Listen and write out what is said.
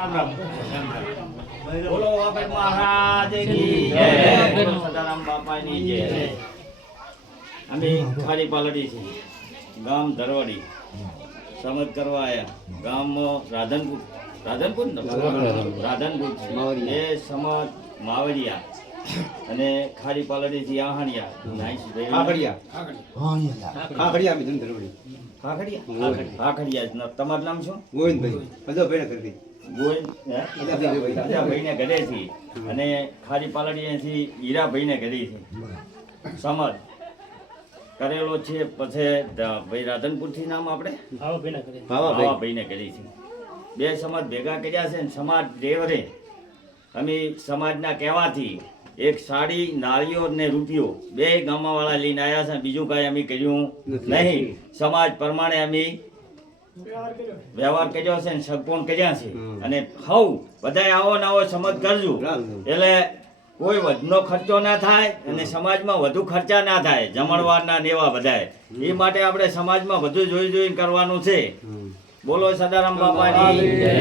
રામ રામ. બોલો વાપર મહારાજ કી જય. બોલો સદારામ બાપાની જય. અમે ખાલી પાલડી છે, ગામ ધરવાડી, સમજ કરવા આયા. ગામ રાધનપુર, રાધનપુર ને રાધનપુર છે એ સમજ માવડિયા અને ખાલી પાલડી થી આહણિયા. તમારું નામ શું? ગોવિંદભાઈ ને ઘરેથી અને ખારી પાલડીથી હીરાભાઈ ને ઘરેથી સમજ કરેલો છે. પછી ભાઈ રાધનપુર થી નામ આપણે ભાવાભાઈ ને ઘરેથી બે સમાજ ભેગા કર્યા છે ને સમાજ દેવરે અમે સમાજના કહેવાથી એક સાડી, નાળીઓ ને રૂપિયો બે ગામમાં વાળા લઈને આવ્યા છે. બીજું કાંઈ અમે કર્યું નહીં. સમાજ પ્રમાણે અમે વ્યવહાર કર્યો છે ને સગપણ કર્યા છે. અને હવ બધાય આવો ને આવો સમજ કરજો એટલે કોઈ વધનો ખર્ચો ના થાય અને સમાજમાં વધુ ખર્ચા ના થાય. જમણવારના નેવા બધાય એ માટે આપણે સમાજમાં બધું જોઈ જોઈને કરવાનું છે. બોલો સદારામ બાપાની જય.